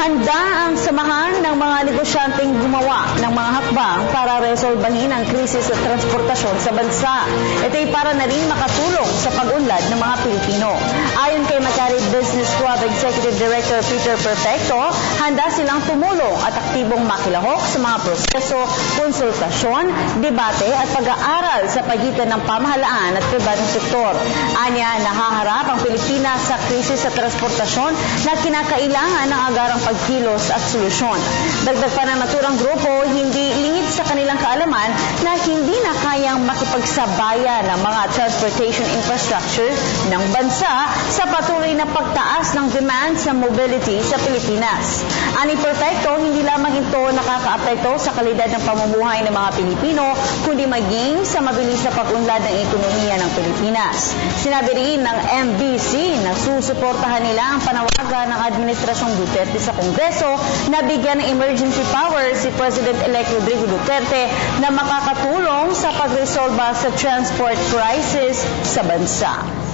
Handa ang samahan ng mga negosyanteng gumawa ng mga hakbang para resolbahin ang krisis sa transportasyon sa bansa. Ito'y para na rin makatulong sa pag-unlad ng mga Pilipino. Ayon kay Makati Business Club Executive Director Peter Perfecto, handa silang tumulong at aktibong makilahok sa mga proseso, konsultasyon, debate at pag-aaral sa pagitan ng pamahalaan at pribadong sektor. Anya, nahaharap ang Pilipinas sa krisis sa transportasyon na kinakailangan ng agarang pagkilos at solusyon. Dagdag pa ng naturang grupo, hindi lingid sa kanilang kaalaman na hindi na kayang makipagsabayan ng mga transportation infrastructure ng bansa sa patuloy na pagtaas ng demand sa mobility sa Pilipinas. Ani Perfecto, hindi lamang ito nakakaapekto sa kalidad ng pamumuhay ng mga Pilipino, kundi maging sa mabilis na pag-unlad ng ekonomiya ng Pilipinas. Sinabi rin ng MBC na susuportahan nila ang panawagan ng Administrasyong Duterte sa Kongreso na bigyan ng emergency power si President-elect Rodrigo Duterte na makakatulong sa pagresolba sa transport crisis sa bansa.